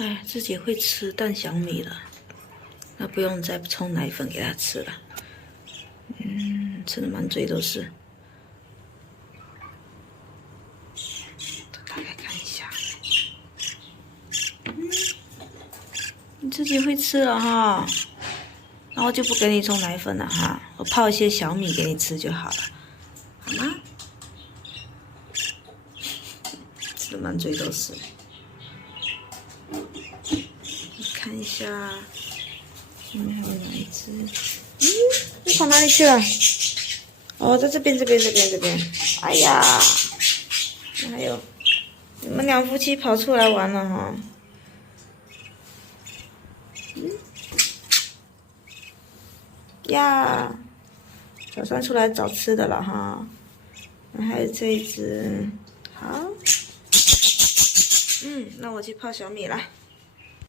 哎，自己会吃蛋小米了，那不用再冲奶粉给它吃了。吃的满嘴都是。打开看一下。你自己会吃了哈，然后就不给你冲奶粉了哈，我泡一些小米给你吃就好了，好吗？吃的满嘴都是。看一下，后面还有哪一只？你跑哪里去了？哦，在这边。哎呀，还有，你们两夫妻跑出来玩了哈。呀，早上出来找吃的了哈。还有这一只，好。那我去泡小米了。